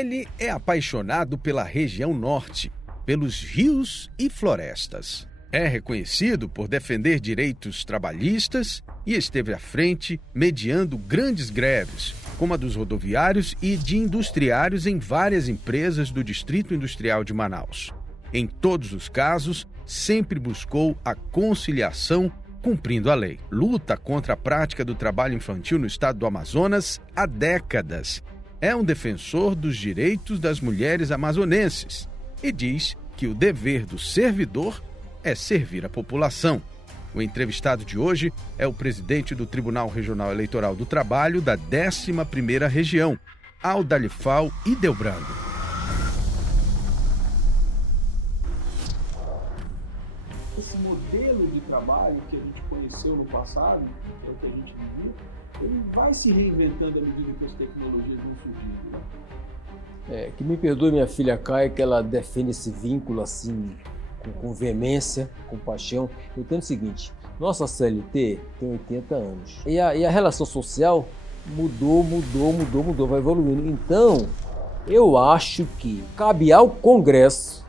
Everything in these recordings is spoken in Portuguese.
Ele é apaixonado pela região norte, pelos rios e florestas. É reconhecido por defender direitos trabalhistas e esteve à frente mediando grandes greves, como a dos rodoviários e de industriários em várias empresas do Distrito Industrial de Manaus. Em todos os casos, sempre buscou a conciliação cumprindo a lei. Luta contra a prática do trabalho infantil no estado do Amazonas há décadas. É um defensor dos direitos das mulheres amazonenses e diz que o dever do servidor é servir a população. O entrevistado de hoje é o presidente do Tribunal Regional Eleitoral do Trabalho da 11ª Região, Audalifal Ildebrando. Esse modelo de trabalho que a gente conheceu no passado, é o que a gente vivia, ele vai se reinventando à medida que as tecnologias vão surgindo. Que me perdoe minha filha Caia, que ela defende esse vínculo assim, com veemência, com paixão. Eu entendo o seguinte, nossa CLT tem 80 anos. E a relação social mudou, vai evoluindo. Então, eu acho que cabe ao Congresso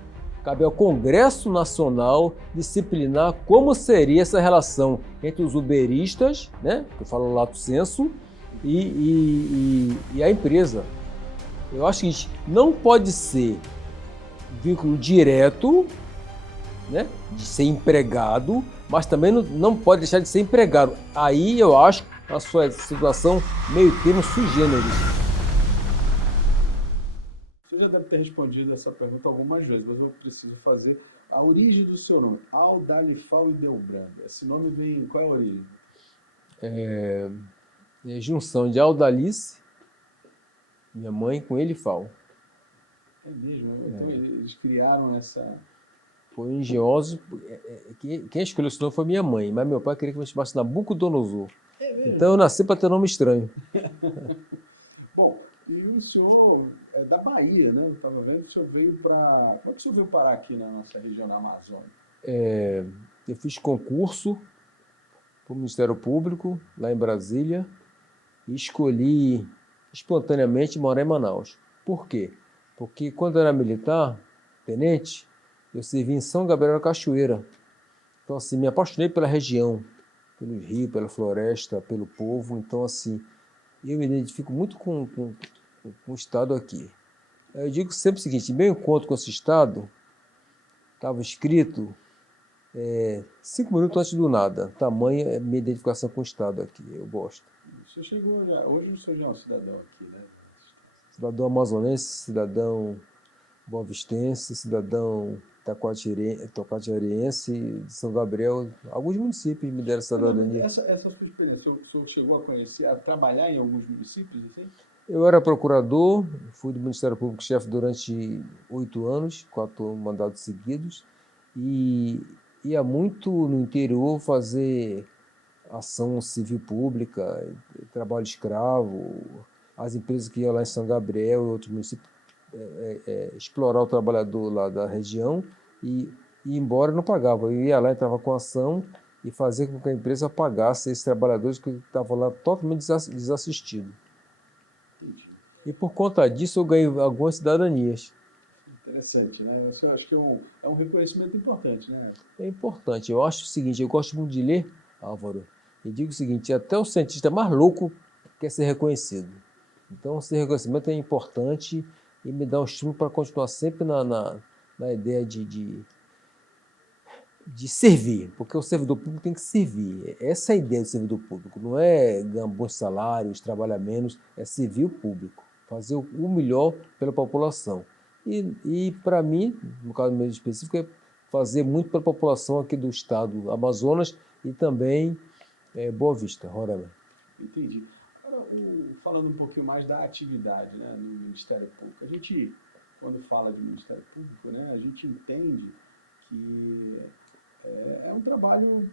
Nacional disciplinar como seria essa relação entre os uberistas, né, que eu falo lato sensu, e a empresa. Eu acho que não pode ser vínculo direto, né, de ser empregado, mas também não pode deixar de ser empregado. Aí eu acho a sua situação meio termo sui generis. Você já deve ter respondido essa pergunta algumas vezes, mas eu preciso fazer a origem do seu nome. Audalifal Ildebrando. Esse nome vem... Qual é a origem? É junção de Audalice, minha mãe, com Elifal. É mesmo? Então eles criaram essa... Foi engenhoso. Quem escolheu esse nome foi minha mãe, mas meu pai queria que eu me chamasse Nabucodonosor. É mesmo? Então eu nasci para ter nome estranho. Bom, e o senhor é da Bahia, né? Eu estava vendo que o senhor veio para... Como é que o senhor veio parar aqui na nossa região, na Amazônia? Eu fiz concurso para o Ministério Público, lá em Brasília, e escolhi espontaneamente morar em Manaus. Por quê? Porque quando eu era militar, tenente, eu servi em São Gabriel da Cachoeira. Então, assim, me apaixonei pela região, pelo rio, pela floresta, pelo povo. Então, assim, eu me identifico muito com o estado aqui. Eu digo sempre o seguinte, meu encontro com esse estado estava escrito 5 minutos antes do nada. Tamanha é minha identificação com o estado aqui, eu gosto. Você chegou já, hoje o senhor já é um cidadão aqui, né? Cidadão amazonense, cidadão boavistense, cidadão taquatiariense, de São Gabriel. Alguns municípios me deram cidadania. Essa sua experiência, o senhor chegou a conhecer, a trabalhar em alguns municípios, assim? Eu era procurador, fui do Ministério Público chefe durante 8 anos, 4 mandatos seguidos, e ia muito no interior fazer ação civil pública, trabalho escravo, as empresas que iam lá em São Gabriel e outros municípios, explorar o trabalhador lá da região e ir embora não pagava. Eu ia lá, entrava com ação e fazia com que a empresa pagasse esses trabalhadores que estavam lá totalmente desassistidos. E por conta disso eu ganhei algumas cidadanias. Interessante, né? Isso eu acho que é um reconhecimento importante, né? É importante. Eu acho o seguinte, eu gosto muito de ler, Álvaro, e digo o seguinte, até o cientista mais louco quer ser reconhecido. Então, esse reconhecimento é importante e me dá um estímulo para continuar sempre na ideia de servir, porque o servidor público tem que servir. Essa é a ideia do servidor público, não é ganhar bons salários, trabalhar menos, é servir o público, fazer o melhor pela população. E para mim, no caso mesmo específico, é fazer muito pela população aqui do estado do Amazonas e também Boa Vista, Roraima. Entendi. Agora, falando um pouquinho mais da atividade, né, no Ministério Público, a gente, quando fala de Ministério Público, né, a gente entende que é um trabalho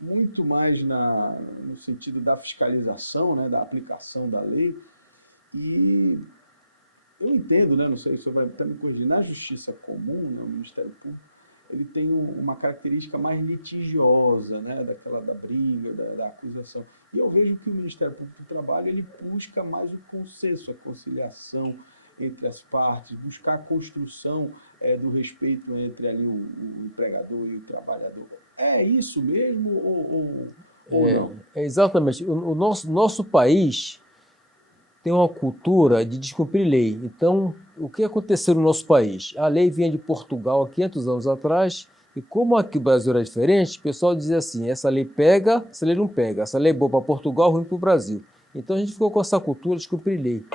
muito mais no sentido da fiscalização, né, da aplicação da lei, e eu entendo, né, não sei se você vai até me corrigir, na Justiça Comum, né, o Ministério Público, ele tem uma característica mais litigiosa, né, da briga, da acusação. E eu vejo que o Ministério Público do Trabalho ele busca mais o consenso, a conciliação entre as partes, buscar a construção do respeito entre ali o empregador e o trabalhador. É isso mesmo ou não? Exatamente. O nosso país tem uma cultura de descumprir lei. Então, o que aconteceu no nosso país? A lei vinha de Portugal há 500 anos atrás, e como aqui o Brasil era diferente, o pessoal dizia assim, essa lei pega, essa lei não pega, essa lei é boa para Portugal, ruim para o Brasil. Então a gente ficou com essa cultura de descumprir lei.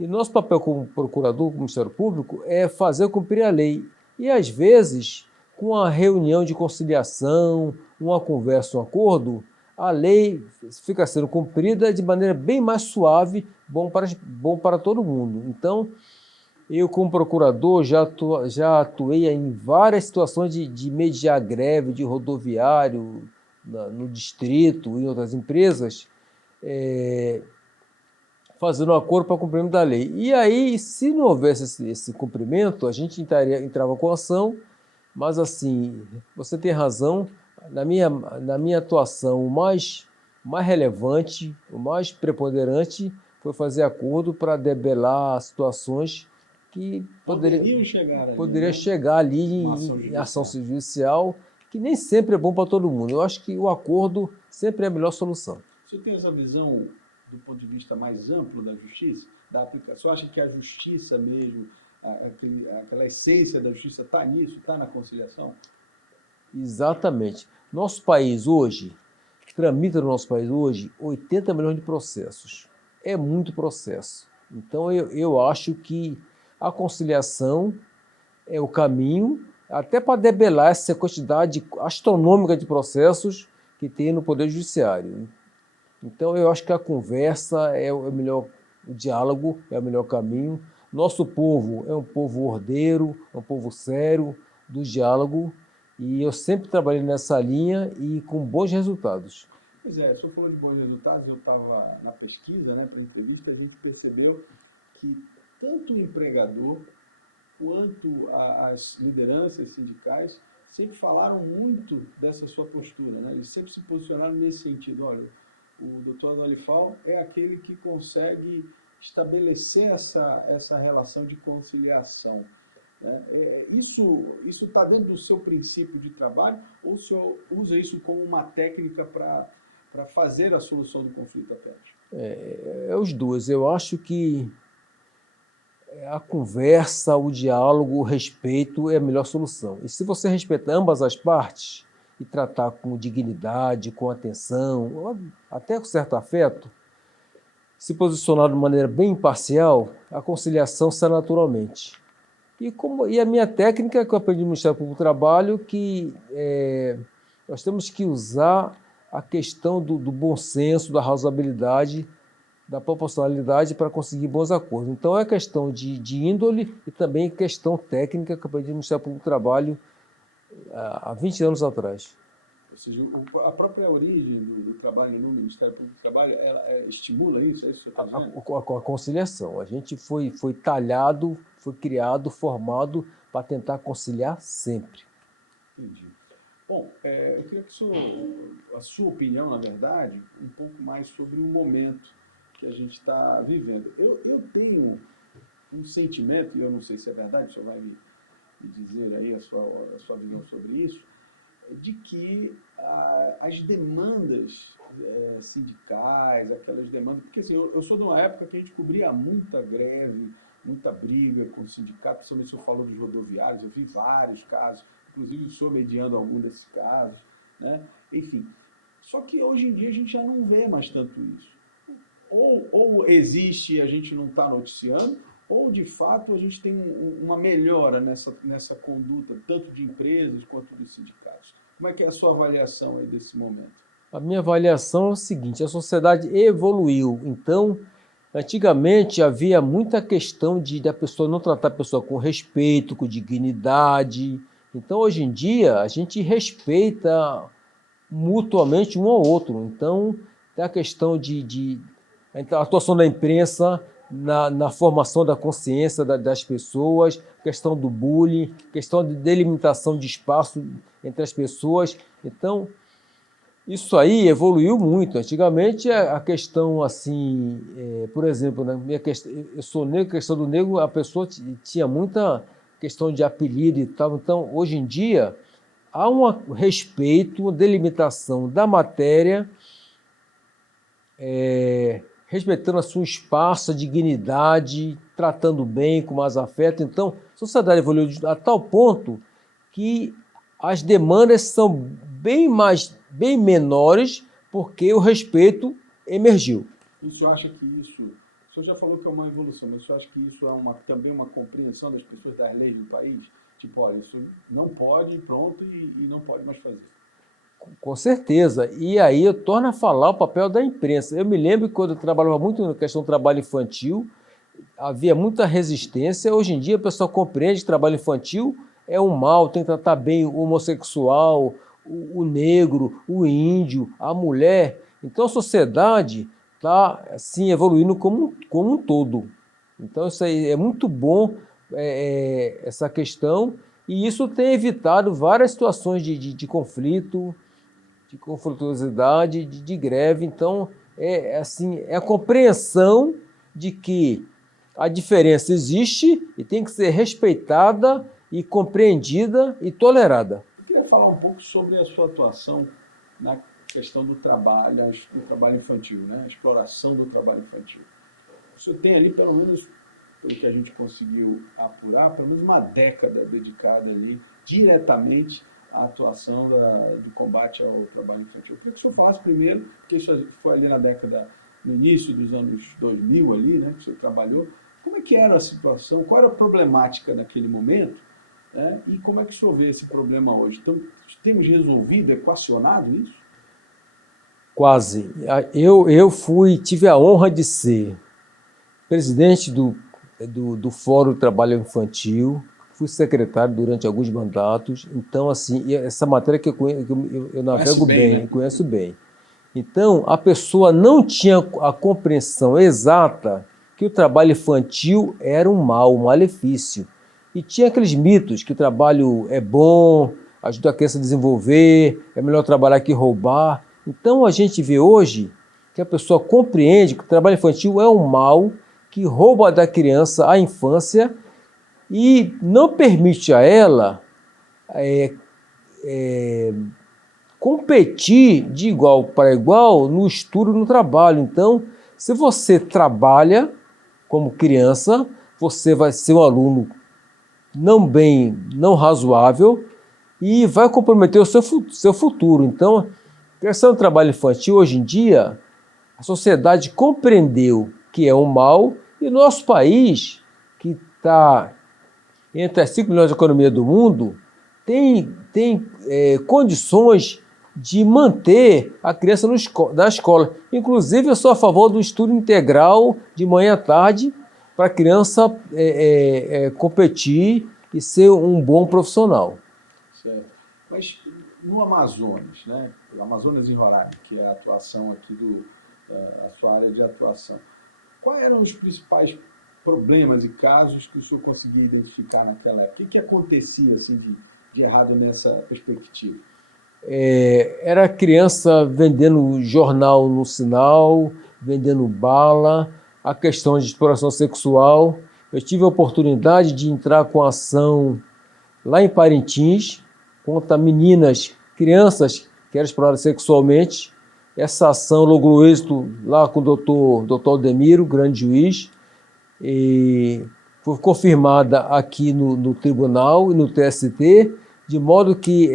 E nosso papel como procurador, como Ministério Público, é fazer cumprir a lei. E às vezes, com a reunião de conciliação, uma conversa, um acordo, a lei fica sendo cumprida de maneira bem mais suave, bom para todo mundo. Então, eu, como procurador, já atuei em várias situações de mediar greve de rodoviário no distrito, em outras empresas, fazendo um acordo para cumprimento da lei. E aí, se não houvesse esse cumprimento, a gente entrava com ação, mas assim, você tem razão, na minha atuação, o mais relevante, o mais preponderante foi fazer acordo para debelar situações que poderia chegar ali em ação judicial, que nem sempre é bom para todo mundo. Eu acho que o acordo sempre é a melhor solução. Você tem essa visão do ponto de vista mais amplo da justiça, da aplicação? Você acha que a justiça mesmo, aquela essência da justiça está nisso, está na conciliação? Exatamente. Nosso país hoje, tramita no nosso país hoje 80 milhões de processos. É muito processo. Então eu acho que a conciliação é o caminho, até para debelar essa quantidade astronômica de processos que tem no Poder Judiciário. Então eu acho que a conversa é o melhor, o diálogo é o melhor caminho. Nosso povo é um povo ordeiro, é um povo sério, do diálogo, e eu sempre trabalhei nessa linha e com bons resultados. Pois é, o senhor falou de bons resultados, eu estava na pesquisa, para a entrevista, a gente percebeu que tanto o empregador quanto as lideranças sindicais sempre falaram muito dessa sua postura, Eles sempre se posicionaram nesse sentido. Olha, o doutor Adolifal é aquele que consegue estabelecer essa relação de conciliação. Isso está dentro do seu princípio de trabalho ou o senhor usa isso como uma técnica para fazer a solução do conflito até? Os dois. Eu acho que a conversa, o diálogo, o respeito é a melhor solução. E se você respeitar ambas as partes e tratar com dignidade, com atenção, até com certo afeto, se posicionar de maneira bem imparcial, a conciliação sai naturalmente. E a minha técnica que eu aprendi no Ministério Público do Trabalho, que nós temos que usar a questão do bom senso, da razoabilidade, da proporcionalidade para conseguir bons acordos. Então é questão de índole e também questão técnica que eu aprendi no Ministério Público do Trabalho há 20 anos atrás. Ou seja, a própria origem do trabalho no Ministério Público do Trabalho, ela estimula isso? É isso que você está dizendo? A conciliação. A gente foi talhado, foi criado, formado para tentar conciliar sempre. Entendi. Bom, eu queria que a sua opinião, na verdade, um pouco mais sobre o momento que a gente está vivendo. Eu tenho um sentimento, e eu não sei se é verdade, o senhor vai me dizer aí a sua visão sobre isso, de que as demandas sindicais, aquelas demandas... Porque assim, eu sou de uma época que a gente cobria muita greve, muita briga com o sindicato, principalmente o senhor falou dos rodoviários, eu vi vários casos, inclusive o senhor mediando algum desses casos, Enfim, só que hoje em dia a gente já não vê mais tanto isso. Ou existe e a gente não está noticiando, ou de fato a gente tem uma melhora nessa conduta, tanto de empresas quanto dos sindicatos. Como é que é a sua avaliação aí desse momento? A minha avaliação é o seguinte: a sociedade evoluiu. Então, antigamente havia muita questão da pessoa não tratar a pessoa com respeito, com dignidade. Então, hoje em dia, a gente respeita mutuamente um ao outro. Então, tem a questão a atuação da imprensa na formação da consciência das pessoas, questão do bullying, questão de delimitação de espaço entre as pessoas. Então, Isso aí evoluiu muito. Antigamente, a questão assim, por exemplo, na minha questão, eu sou negro, a questão do negro, a pessoa tinha muita questão de apelido e tal. Então, hoje em dia, há um respeito, uma delimitação da matéria, respeitando a seu espaço, a dignidade, tratando bem, com mais afeto. Então, a sociedade evoluiu a tal ponto que as demandas são bem menores, porque o respeito emergiu. E o senhor acha que isso... O senhor já falou que é uma evolução, mas o senhor acha que isso é também uma compreensão das pessoas das leis do país? Tipo, olha, isso não pode, pronto, e não pode mais fazer. Com certeza. E aí eu torno a falar o papel da imprensa. Eu me lembro que quando eu trabalhava muito na questão do trabalho infantil, havia muita resistência. Hoje em dia o pessoal compreende que trabalho infantil é um mal, tem que tratar bem o homossexual, o negro, o índio, a mulher. Então a sociedade está assim, evoluindo como um todo. Então isso aí é muito bom, essa questão, e isso tem evitado várias situações de conflito, de conflituosidade, de greve. Então assim, é a compreensão de que a diferença existe e tem que ser respeitada e compreendida e tolerada. Eu queria falar um pouco sobre a sua atuação na questão do trabalho infantil, né? A exploração do trabalho infantil. O senhor tem ali, pelo menos, pelo que a gente conseguiu apurar, pelo menos uma década dedicada ali diretamente à atuação do combate ao trabalho infantil. Eu queria que o senhor falasse primeiro, porque isso foi ali no início dos anos 2000 ali, né, que o senhor trabalhou. Como é que era a situação, qual era a problemática naquele momento, né, e como é que o senhor vê esse problema hoje? Então, temos resolvido, equacionado isso? Quase. Eu tive a honra de ser presidente do Fórum do Trabalho Infantil, fui secretário durante alguns mandatos. Então, assim, essa matéria que eu navego bem, né? Conheço bem. Então, a pessoa não tinha a compreensão exata que o trabalho infantil era um mal, um malefício. E tinha aqueles mitos que o trabalho é bom, ajuda a criança a desenvolver, é melhor trabalhar que roubar. Então, a gente vê hoje que a pessoa compreende que o trabalho infantil é um mal que rouba da criança a infância e não permite a ela competir de igual para igual no estudo e no trabalho. Então, se você trabalha como criança, você vai ser um aluno não razoável e vai comprometer o seu futuro. Então, a questão do trabalho infantil, hoje em dia, a sociedade compreendeu que é um mal, e nosso país, que está entre as 5 milhões de economia do mundo, tem condições de manter a criança na escola. Inclusive, eu sou a favor do estudo integral de manhã à tarde para a criança competir e ser um bom profissional. Certo. Mas no Amazonas, né? Amazonas em Roraima, que é a atuação aqui a sua área de atuação, quais eram os principais problemas e casos que o senhor conseguia identificar naquela época? O que acontecia assim, de errado nessa perspectiva? Era criança vendendo jornal no sinal, vendendo bala, a questão de exploração sexual. Eu tive a oportunidade de entrar com ação lá em Parintins, contra crianças que eram exploradas sexualmente. Essa ação logrou êxito lá com o doutor Aldemiro, grande juiz, e foi confirmada aqui no tribunal e no TST, de modo que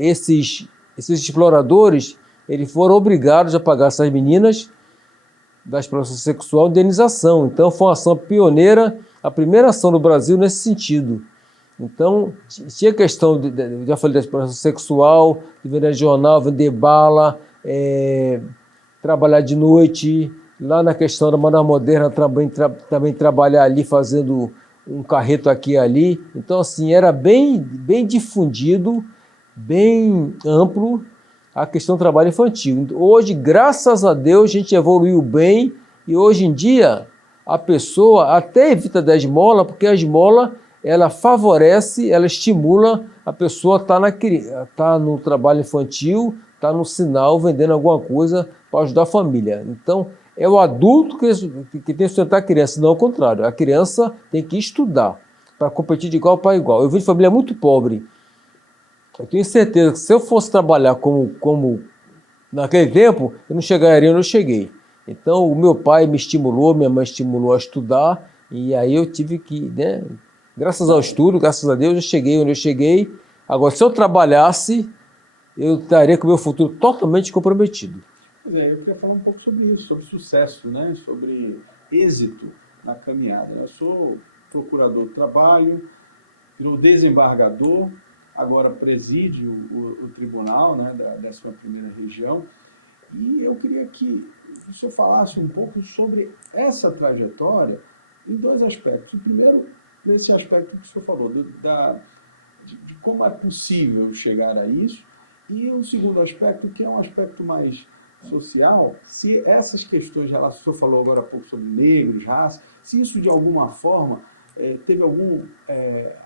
esses exploradores eles foram obrigados a pagar essas meninas da exploração sexual indenização. Então foi uma ação pioneira, a primeira ação no Brasil nesse sentido. Então tinha questão, já falei da exploração sexual, de vender jornal, vender bala, trabalhar de noite, lá na questão da moda moderna também trabalhar ali fazendo um carreto aqui e ali. Então assim, era bem difundido, bem amplo a questão do trabalho infantil. Hoje, graças a Deus, a gente evoluiu bem e hoje em dia a pessoa até evita da esmola, porque a esmola ela favorece, ela estimula a pessoa a estar no trabalho infantil, está no sinal vendendo alguma coisa para ajudar a família. Então, é o adulto que tem que sustentar a criança, não ao contrário. A criança tem que estudar para competir de igual para igual. Eu vim de família muito pobre. Eu tenho certeza que se eu fosse trabalhar como naquele tempo, eu não chegaria onde eu cheguei. Então, o meu pai me estimulou, minha mãe estimulou a estudar, e aí eu tive que, né, graças ao estudo, graças a Deus, eu cheguei onde eu cheguei. Agora, se eu trabalhasse, eu estaria com o meu futuro totalmente comprometido. Pois é, eu queria falar um pouco sobre isso, sobre sucesso, né? Sobre êxito na caminhada. Eu sou procurador do trabalho, virou desembargador, agora preside o tribunal, né, da 11ª Região, e eu queria que o senhor falasse um pouco sobre essa trajetória em dois aspectos. O primeiro, nesse aspecto que o senhor falou, de como é possível chegar a isso, e o segundo aspecto, que é um aspecto mais social, se essas questões, o senhor falou agora há pouco sobre negros, raça, se isso de alguma forma teve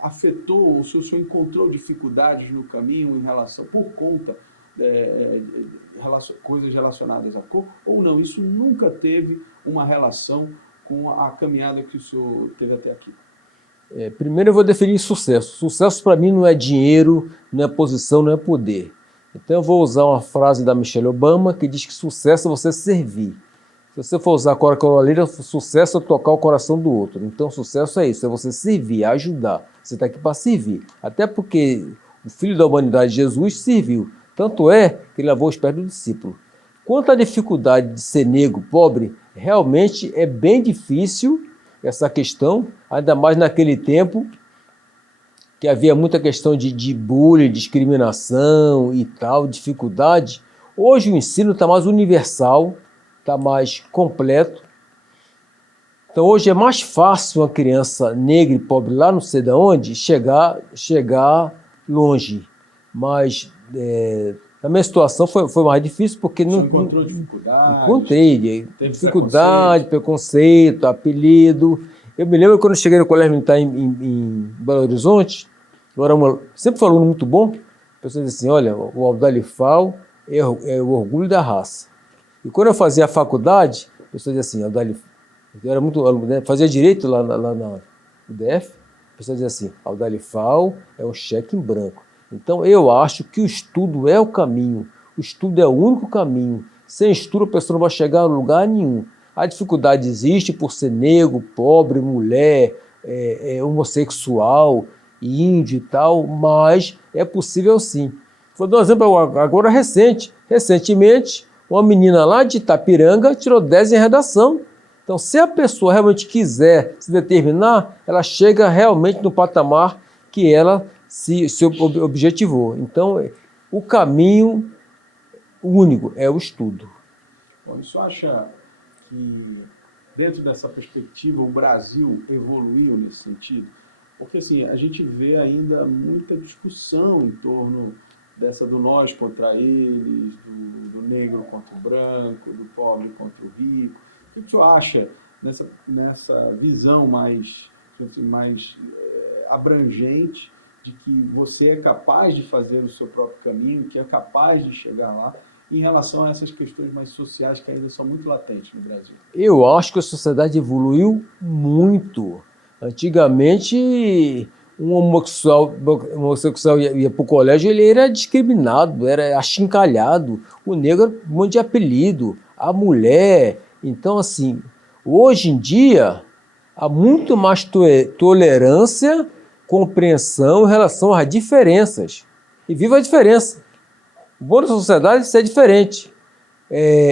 afetou, ou se o senhor encontrou dificuldades no caminho em relação, por conta coisas relacionadas à cor, ou não, isso nunca teve uma relação com a caminhada que o senhor teve até aqui? Primeiro eu vou definir sucesso. Sucesso para mim não é dinheiro, não é posição, não é poder. Então eu vou usar uma frase da Michelle Obama que diz que sucesso é você servir. Se você for usar a Coca-Cola, sucesso é tocar o coração do outro. Então sucesso é isso, é você servir, ajudar. Você está aqui para servir. Até porque o Filho da humanidade, Jesus, serviu. Tanto é que ele lavou os pés do discípulo. Quanto à dificuldade de ser negro, pobre, realmente é bem difícil essa questão, ainda mais naquele tempo que havia muita questão de bullying, discriminação e tal, dificuldade. Hoje o ensino está mais universal, está mais completo. Então hoje é mais fácil uma criança negra e pobre lá não sei de onde chegar longe. Mas na minha situação foi mais difícil porque não encontrou dificuldade? Encontrei dificuldade, preconceito, apelido. Eu me lembro quando eu cheguei no colégio militar em Belo Horizonte, eu era sempre falando muito bom, a pessoa dizia assim, olha, o Aldalifal é o orgulho da raça. E quando eu fazia a faculdade, a pessoa dizia assim, eu era muito aluno, né? Fazia direito lá na UDF, a pessoa dizia assim, Aldalifal é um cheque em branco. Então eu acho que o estudo é o caminho, o estudo é o único caminho. Sem estudo a pessoa não vai chegar a lugar nenhum. A dificuldade existe por ser negro, pobre, mulher, homossexual, índio e tal, mas é possível sim. Vou dar um exemplo agora recentemente, uma menina lá de Itapiranga tirou 10 em redação. Então, se a pessoa realmente quiser se determinar, ela chega realmente no patamar que ela se objetivou. Então, o caminho único é o estudo. Bom, isso acha que, dentro dessa perspectiva, o Brasil evoluiu nesse sentido? Porque assim, a gente vê ainda muita discussão em torno do nós contra eles, do negro contra o branco, do pobre contra o rico. O que o senhor acha nessa visão mais abrangente de que você é capaz de fazer o seu próprio caminho, que é capaz de chegar lá, em relação a essas questões mais sociais que ainda são muito latentes no Brasil? Eu acho que a sociedade evoluiu muito. Antigamente, um homossexual ia para o colégio, ele era discriminado, era achincalhado. O negro, um monte de apelido, a mulher. Então, assim, hoje em dia, há muito mais tolerância, compreensão em relação às diferenças. E viva a diferença. O bom da sociedade é ser diferente.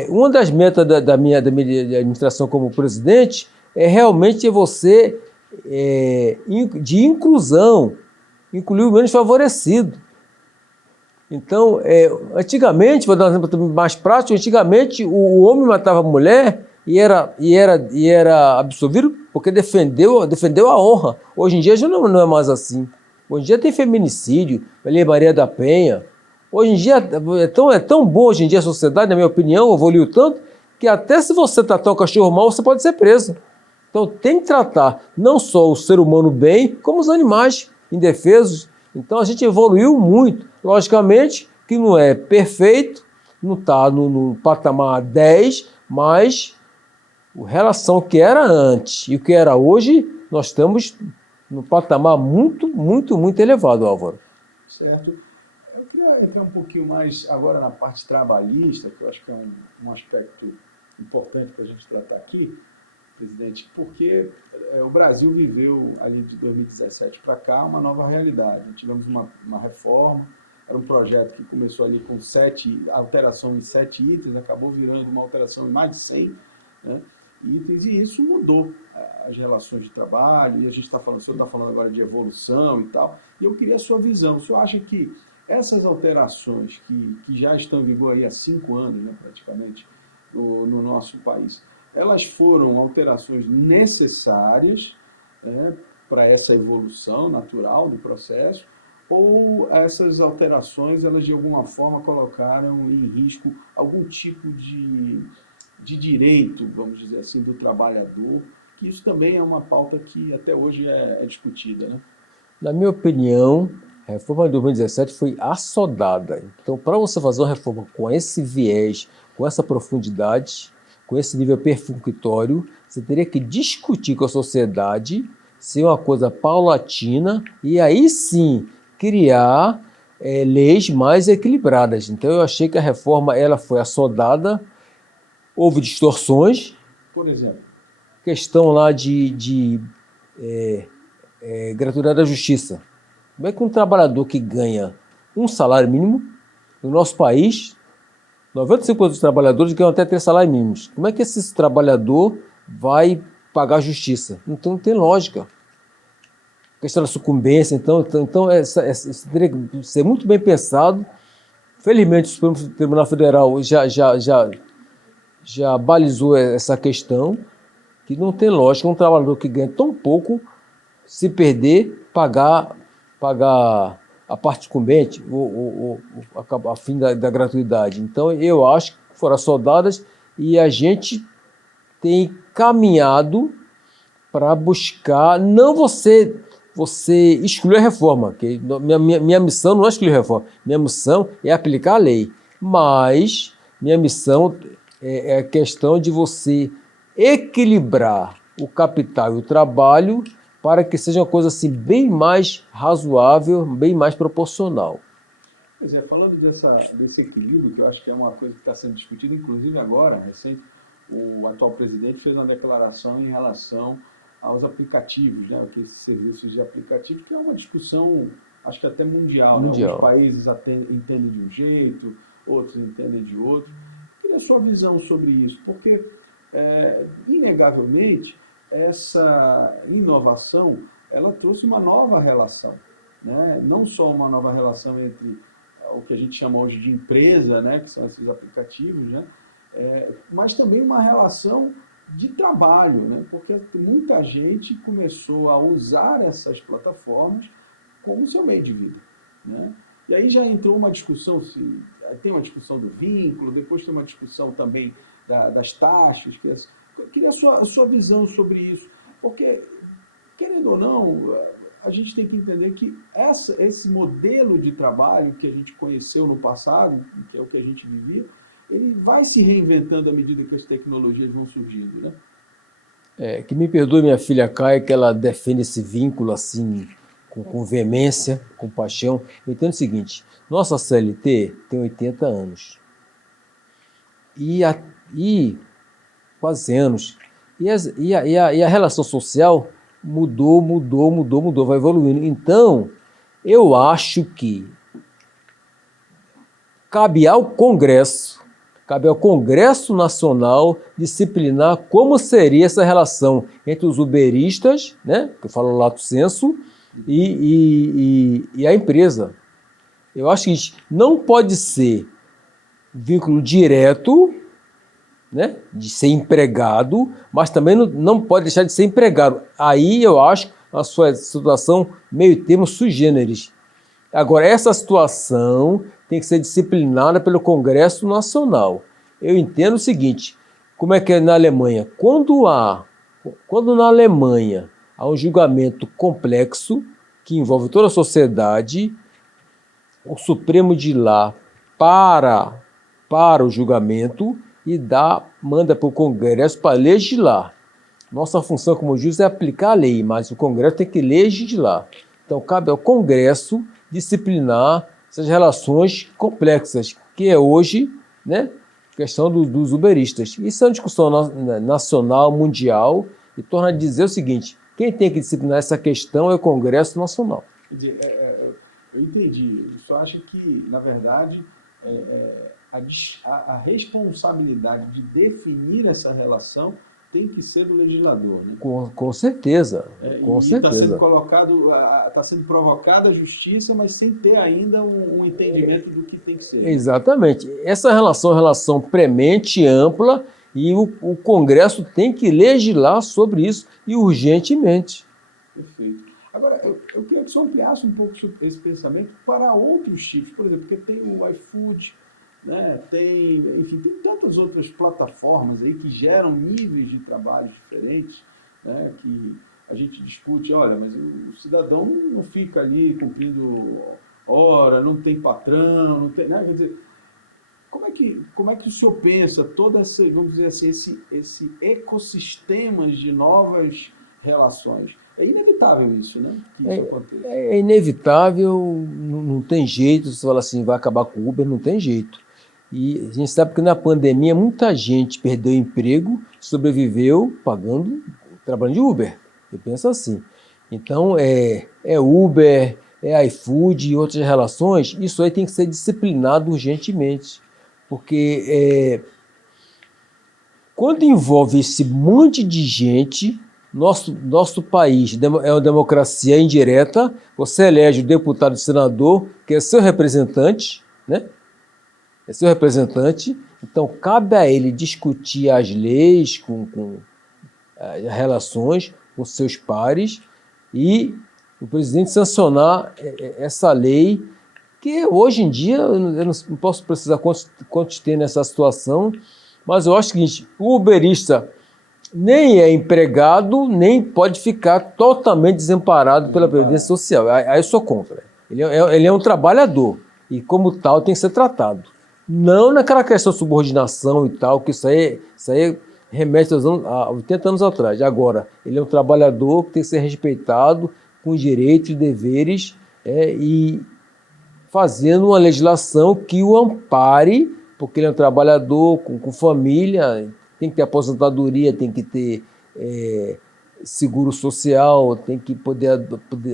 Uma das metas da minha administração como presidente é realmente você de inclusão, incluir o menos favorecido. Então, antigamente, vou dar um exemplo mais prático, antigamente o homem matava a mulher e era absolvido porque defendeu a honra. Hoje em dia já não é mais assim. Hoje em dia tem feminicídio, Lei Maria da Penha. Hoje em dia é tão boa hoje em dia a sociedade, na minha opinião, evoluiu tanto, que até se você tratar o cachorro mal, você pode ser preso. Então tem que tratar não só o ser humano bem, como os animais indefesos. Então a gente evoluiu muito. Logicamente que não é perfeito, não está no patamar 10, mas a relação que era antes e o que era hoje, nós estamos no patamar muito, muito, muito elevado, Álvaro. Certo. Eu queria entrar um pouquinho mais agora na parte trabalhista, que eu acho que é um aspecto importante para a gente tratar aqui, presidente, porque o Brasil viveu ali de 2017 para cá uma nova realidade. Tivemos uma reforma, era um projeto que começou ali com alteração em 7 itens, acabou virando uma alteração em mais de 100, né, itens, e isso mudou as relações de trabalho, e a gente está falando, o senhor está falando agora de evolução e tal, e eu queria a sua visão. O senhor acha que essas alterações que já estão em vigor aí há 5 anos, né, praticamente, no nosso país, elas foram alterações necessárias, para essa evolução natural do processo, ou essas alterações, elas de alguma forma colocaram em risco algum tipo de direito, vamos dizer assim, do trabalhador, que isso também é uma pauta que até hoje é discutida, né? Na minha opinião, a reforma de 2017 foi assodada. Então, para você fazer uma reforma com esse viés, com essa profundidade, com esse nível perfunctório, você teria que discutir com a sociedade, ser uma coisa paulatina e aí sim criar leis mais equilibradas. Então, eu achei que a reforma ela foi assodada, houve distorções. Por exemplo? Questão lá de gratuidade da justiça. Como é que um trabalhador que ganha um salário mínimo, no nosso país, 95% dos trabalhadores ganham até 3 salários mínimos. Como é que esse trabalhador vai pagar a justiça? Então não tem lógica. A questão da sucumbência, então isso teria que ser muito bem pensado. Felizmente o Supremo Tribunal Federal já balizou essa questão, que não tem lógica um trabalhador que ganha tão pouco, se perder, pagar a parte sucumbente, a fim da gratuidade. Então, eu acho que foram soldadas e a gente tem caminhado para buscar, não você excluir a reforma, que minha missão não é excluir a reforma, minha missão é aplicar a lei, mas minha missão é a questão de você equilibrar o capital e o trabalho para que seja uma coisa assim bem mais razoável, bem mais proporcional. Pois é, falando desse equilíbrio, que eu acho que é uma coisa que está sendo discutida, inclusive agora, recente, o atual presidente fez uma declaração em relação aos aplicativos, né, esses serviços de aplicativos, que é uma discussão, acho que até mundial. Né? Alguns países entendem de um jeito, outros entendem de outro. Queria a sua visão sobre isso, porque, inegavelmente, essa inovação, ela trouxe uma nova relação, né? Não só uma nova relação entre o que a gente chama hoje de empresa, né? Que são esses aplicativos, né? Mas também uma relação de trabalho, né? Porque muita gente começou a usar essas plataformas como seu meio de vida, né? E aí já entrou uma discussão, tem uma discussão do vínculo, depois tem uma discussão também das taxas. Eu queria a sua visão sobre isso, porque, querendo ou não, a gente tem que entender que esse modelo de trabalho que a gente conheceu no passado, que é o que a gente vivia, ele vai se reinventando à medida que as tecnologias vão surgindo, né? Que me perdoe minha filha Caia, que ela defende esse vínculo assim, com veemência, com paixão. Eu entendo o seguinte, nossa CLT tem 80 anos. E quase 100 anos. E a relação social mudou, vai evoluindo. Então, eu acho que cabe ao Congresso Nacional disciplinar como seria essa relação entre os uberistas, né, que eu falo lato sensu, e a empresa. Eu acho que não pode ser vínculo direto, né, de ser empregado, mas também não pode deixar de ser empregado. Aí eu acho a sua situação meio termo sui generis. Agora, essa situação tem que ser disciplinada pelo Congresso Nacional. Eu entendo o seguinte, como é que é na Alemanha? Quando na Alemanha há um julgamento complexo, que envolve toda a sociedade, o Supremo de lá para para o julgamento e manda para o Congresso para legislar. Nossa função como juiz é aplicar a lei, mas o Congresso tem que legislar. Então, cabe ao Congresso disciplinar essas relações complexas, que é hoje, né, questão dos uberistas. Isso é uma discussão nacional, mundial, e torna a dizer o seguinte: quem tem que disciplinar essa questão é o Congresso Nacional. Quer dizer, eu entendi. Eu só acho que, na verdade, a responsabilidade de definir essa relação tem que ser do legislador, né? Com certeza, com certeza. Está sendo provocada a justiça, mas sem ter ainda um entendimento do que tem que ser. Exatamente. Essa relação é uma relação premente, ampla, e o Congresso tem que legislar sobre isso, e urgentemente. Perfeito. Agora, eu queria que o senhor ampliasse um pouco esse pensamento para outros tipos, por exemplo, porque tem o iFood, né? Tem tantas outras plataformas aí que geram níveis de trabalho diferentes, né? Que a gente discute, olha, mas o cidadão não fica ali cumprindo hora, não tem patrão, não tem, né? Quer dizer, como é que o senhor pensa todo esse, vamos dizer assim, esse ecossistema de novas relações? É inevitável isso, né? Que isso aconteça. É inevitável, não tem jeito. Você fala assim, vai acabar com o Uber, não tem jeito. E a gente sabe que na pandemia muita gente perdeu emprego, sobreviveu trabalhando de Uber. Eu penso assim. Então, é Uber, é iFood e outras relações, isso aí tem que ser disciplinado urgentemente. Porque quando envolve esse monte de gente, nosso país é uma democracia indireta, você elege o deputado e senador, que é seu representante, né? É seu representante, então cabe a ele discutir as leis, com as relações com seus pares, e o presidente sancionar essa lei, que hoje em dia, eu não posso precisar quantos tem nessa situação, mas eu acho o seguinte: o uberista nem é empregado, nem pode ficar totalmente desamparado pela Previdência Social. Aí eu sou contra. Ele é um trabalhador, e como tal tem que ser tratado. Não naquela questão de subordinação e tal, que isso aí remete a 80 anos atrás. Agora, ele é um trabalhador que tem que ser respeitado, com direitos e deveres, e fazendo uma legislação que o ampare, porque ele é um trabalhador com família, tem que ter aposentadoria, tem que ter seguro social, tem que poder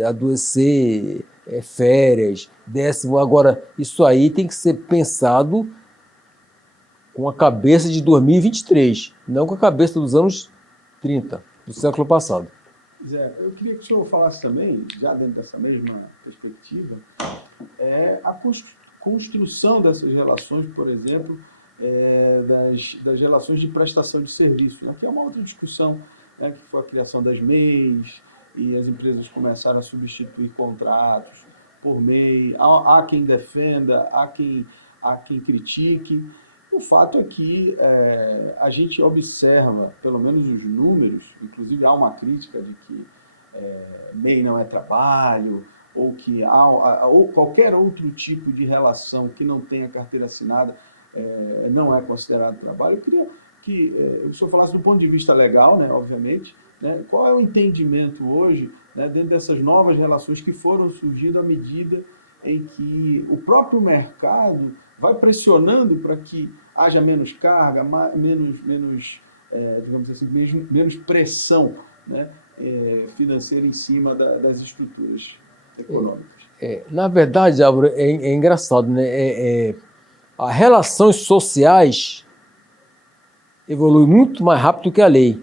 adoecer, férias, décimo. Agora, isso aí tem que ser pensado com a cabeça de 2023, não com a cabeça dos anos 30, do século passado. Zé, eu queria que o senhor falasse também, já dentro dessa mesma perspectiva, a construção dessas relações, por exemplo, das relações de prestação de serviço. Aqui é uma outra discussão, né, que foi a criação das MEIs, e as empresas começaram a substituir contratos por MEI. Há quem defenda, há quem critique. O fato é que a gente observa, pelo menos os números, inclusive há uma crítica de que MEI não é trabalho, ou que ou qualquer outro tipo de relação que não tenha carteira assinada não é considerado trabalho. Eu queria que o senhor falasse do ponto de vista legal, né, obviamente, né, qual é o entendimento hoje, né, dentro dessas novas relações que foram surgindo à medida em que o próprio mercado vai pressionando para que haja menos carga, digamos assim, menos pressão, né, financeira em cima das estruturas econômicas. Na verdade, Álvaro, é engraçado, né? As relações sociais evoluem muito mais rápido que a lei.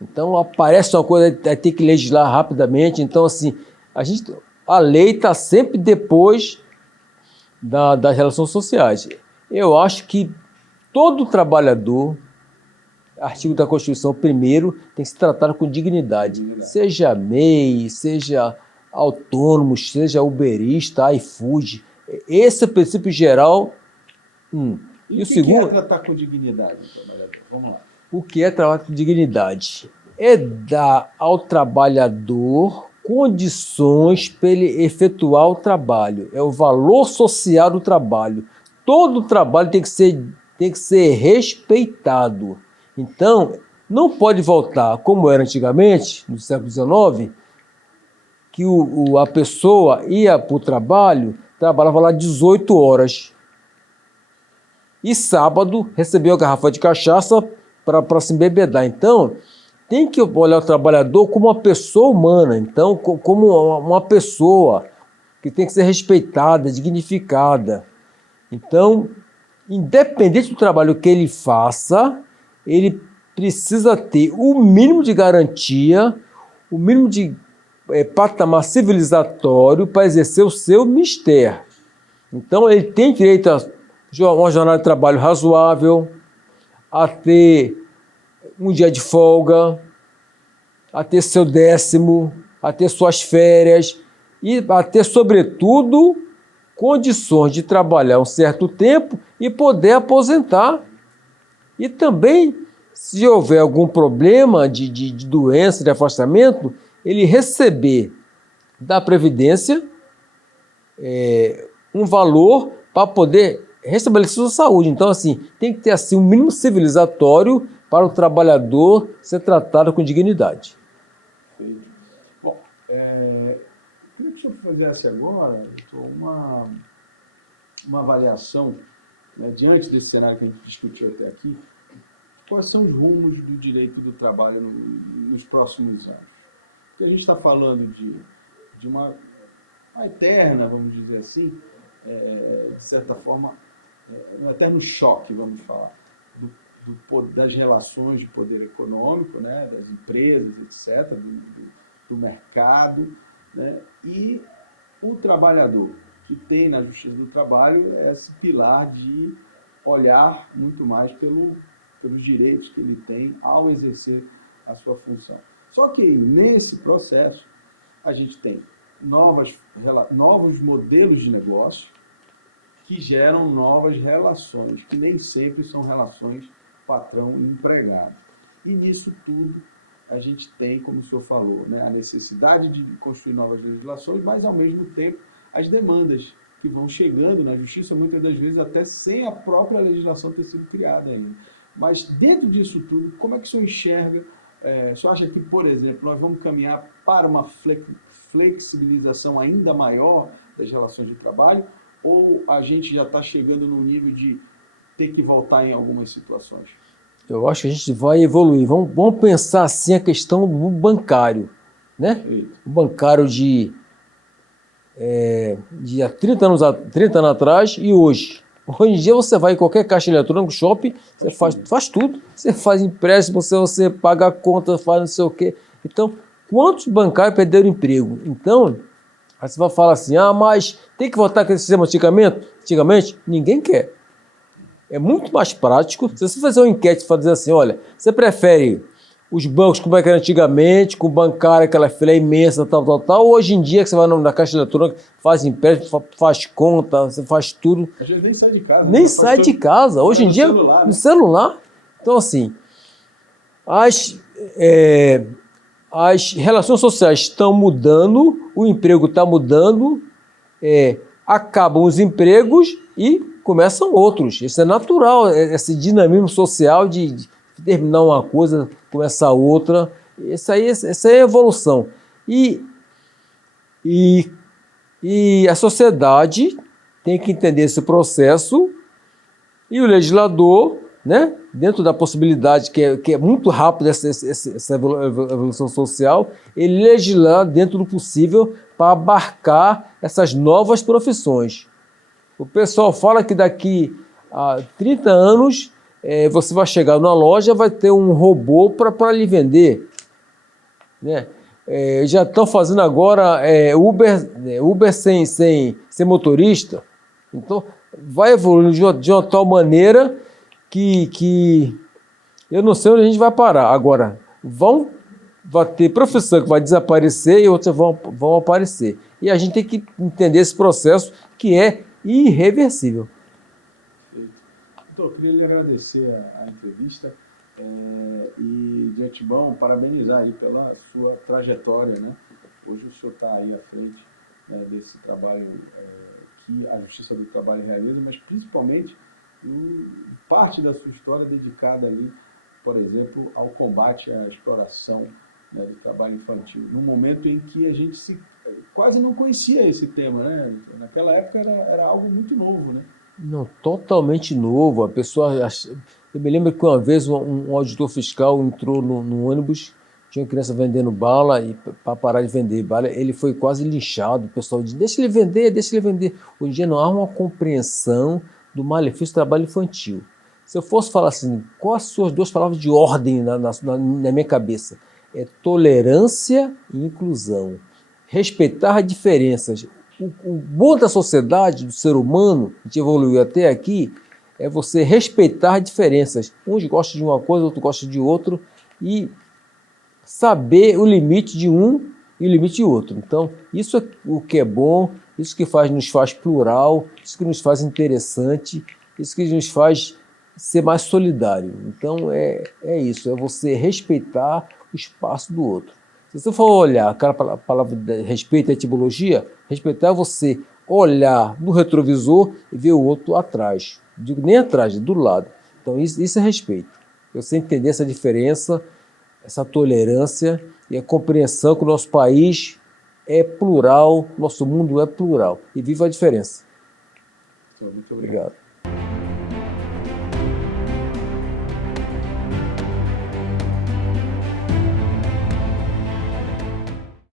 Então, aparece uma coisa, tem que legislar rapidamente. Então, assim, a lei está sempre depois das relações sociais. Eu acho que todo trabalhador, artigo da Constituição, primeiro, tem que ser tratado com dignidade. Seja MEI, seja autônomo, seja uberista, iFood. Esse é o princípio geral. E o segundo, que é tratar com dignidade, trabalhador? Vamos lá. O que é tratar com dignidade? É dar ao trabalhador condições para ele efetuar o trabalho. É o valor social do trabalho. Todo trabalho tem que ser tem que ser respeitado. Então, não pode voltar como era antigamente, no século XIX, que a pessoa ia para o trabalho, trabalhava lá 18 horas. E sábado recebeu a garrafa de cachaça para se embebedar. Então, tem que olhar o trabalhador como uma pessoa humana, então, como uma pessoa que tem que ser respeitada, dignificada. Então, independente do trabalho que ele faça, ele precisa ter o mínimo de garantia, o mínimo de patamar civilizatório para exercer o seu mistério. Então, ele tem direito a uma jornada de trabalho razoável, a ter um dia de folga, a ter seu 10º, a ter suas férias e a ter, sobretudo, condições de trabalhar um certo tempo e poder aposentar. E também, se houver algum problema de doença, de afastamento, ele receber da Previdência um valor para poder restabelecer sua saúde. Então, assim, tem que ter assim, um mínimo civilizatório para o trabalhador ser tratado com dignidade. Bom, queria que o senhor fizesse agora uma avaliação, né, diante desse cenário que a gente discutiu até aqui, quais são os rumos do direito do trabalho nos próximos anos. Porque a gente está falando de uma eterna, vamos dizer assim, de certa forma, um eterno choque, vamos falar, das relações de poder econômico, né, das empresas, etc., do mercado, né, e o trabalhador, que tem na Justiça do Trabalho esse pilar de olhar muito mais pelos direitos que ele tem ao exercer a sua função. Só que nesse processo a gente tem novos modelos de negócio que geram novas relações, que nem sempre são relações patrão e empregado. E nisso tudo a gente tem, como o senhor falou, né, a necessidade de construir novas legislações, mas ao mesmo tempo as demandas que vão chegando na justiça, muitas das vezes até sem a própria legislação ter sido criada ainda. Mas dentro disso tudo, como é que o senhor enxerga? O senhor acha que, por exemplo, nós vamos caminhar para uma flexibilização ainda maior das relações de trabalho, ou a gente já está chegando no nível de ter que voltar em algumas situações? Eu acho que a gente vai evoluir. Vamos pensar assim a questão do bancário, né? O bancário de há 30 anos atrás e hoje. Hoje em dia você vai em qualquer caixa eletrônica, shopping, você faz tudo. Você faz empréstimo, você paga a conta, faz não sei o quê. Então, quantos bancários perderam emprego? Então, aí você vai falar assim, mas tem que voltar com esse sistema antigamente? Ninguém quer. É muito mais prático. Se você fazer uma enquete e dizer assim, olha, você prefere os bancos como é que era antigamente, com bancária, aquela fila imensa, tal, ou hoje em dia que você vai na caixa eletrônica, faz empréstimo, faz conta, você faz tudo. A gente nem sai de casa. Nem sai de casa. Hoje em dia, no celular. Então, assim, as relações sociais estão mudando, o emprego está mudando, acabam os empregos e começam outros. Isso é natural, esse dinamismo social de terminar uma coisa, começar outra. Essa aí é a evolução. E a sociedade tem que entender esse processo e o legislador, né, dentro da possibilidade que é muito rápida essa evolução social, ele legislar dentro do possível para abarcar essas novas profissões. O pessoal fala que daqui a 30 anos você vai chegar numa loja, vai ter um robô para lhe vender. Né? Já estão fazendo agora Uber sem motorista. Então, vai evoluindo de uma tal maneira que eu não sei onde a gente vai parar. Agora, vai ter profissão que vai desaparecer e outras vão aparecer. E a gente tem que entender esse processo que é irreversível. Doutor, eu queria lhe agradecer a entrevista e, de antemão, parabenizar aí pela sua trajetória, né? Hoje o senhor está aí à frente, né, desse trabalho que a Justiça do Trabalho realiza, mas principalmente parte da sua história dedicada ali, por exemplo, ao combate à exploração, né, do trabalho infantil, num momento em que a gente quase não conhecia esse tema, né? Naquela época era algo muito novo, né? Não, totalmente novo. A pessoa, eu me lembro que uma vez um auditor fiscal entrou no ônibus, tinha uma criança vendendo bala e para parar de vender bala, ele foi quase linchado. O pessoal disse: deixa ele vender, deixa ele vender. Hoje em dia não há uma compreensão do malefício do trabalho infantil. Se eu fosse falar assim, quais as suas duas palavras de ordem na minha cabeça? É tolerância e inclusão. Respeitar diferenças. O bom da sociedade, do ser humano, que a gente evoluiu até aqui, é você respeitar diferenças. Uns gostam de uma coisa, outros gostam de outro, e saber o limite de um e o limite de outro. Então, isso é o que é bom, isso que nos faz plural, isso que nos faz interessante, isso que nos faz ser mais solidário. Então, é isso, é você respeitar o espaço do outro. Se você for olhar aquela palavra de respeito, a etimologia, respeitar é você olhar no retrovisor e ver o outro atrás. Digo nem atrás, do lado. Então, isso é respeito. Você entender essa diferença, essa tolerância e a compreensão que o nosso país é plural, nosso mundo é plural. E viva a diferença. Muito obrigado.